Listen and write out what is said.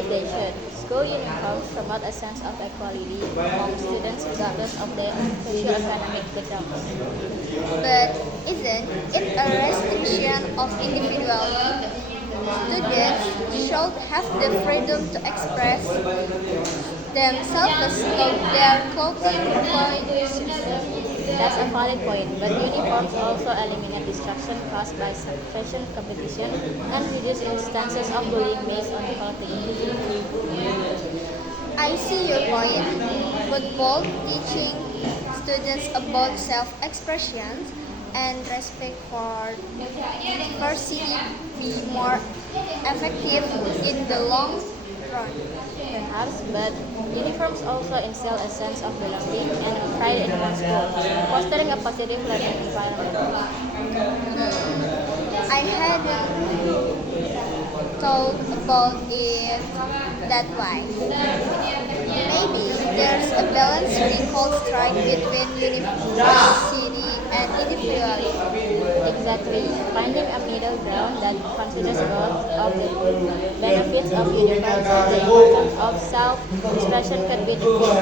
believe they should. School uniforms promote a sense of equality among students regardless of their socioeconomic background. But isn't it a restriction of individuality? Students should have the freedom to express themselves without their clothing choices. That's a valid point, but uniforms also eliminate distraction caused by fashion competition and reduce instances of bullying based on clothing. I see your point. But both teaching students about self-expression and respect for diversity be more effective in the long run? Perhaps, but uniforms also instill a sense of belonging and pride in one's school, fostering a positive learning environment. I hadn't thought about it that way. Maybe there's a balance we call strike between university and individuality. Exactly, finding a middle ground that considers both of the benefits of uniforms and the importance of self-expression could be the key.